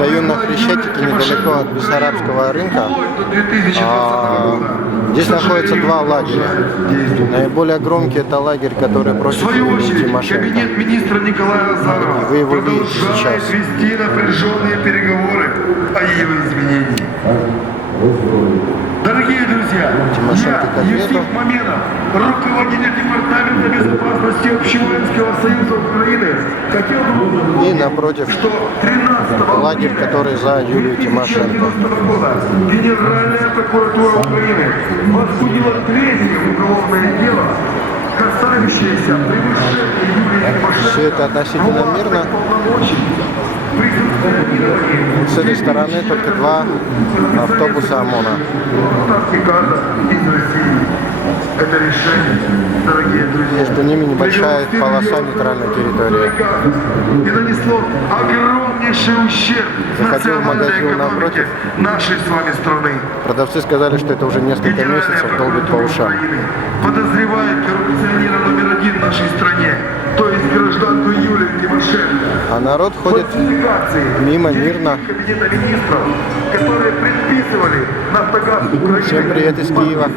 Стою на Хрещатике недалеко от Бессарабского рынка. А, Здесь находятся два лагеря. Наиболее громкий это лагерь, который против очередь, Тимошенко. кабинет министра Николая Азарова Вы его видите сейчас. вести напряженные переговоры о ее изменении. Дорогие друзья, Тимошенко я, нету. Маменов, руководитель Департамента безопасности Общевоенского И напротив что 13 лагерь, который за Юлию Тимошенко. 2090 года Генеральная прокуратура Украины возбудила третье уголовное дело, Все это относительно мирно. С этой стороны только два автобуса ОМОНа. Это решение. Между ними небольшая полоса нейтральной территории. И нанесло огромнейший ущерб Заходил в магазин напротив. нашей с вами страны. Продавцы сказали, что это уже несколько месяцев долбит по ушам. Подозревает коррупционера номер один в нашей стране, то есть гражданку Юлию Тимошенко. А народ ходит мимо мирно. Кабинета министров, которые предписывали Нафтогаз Украины Всем привет из Киева.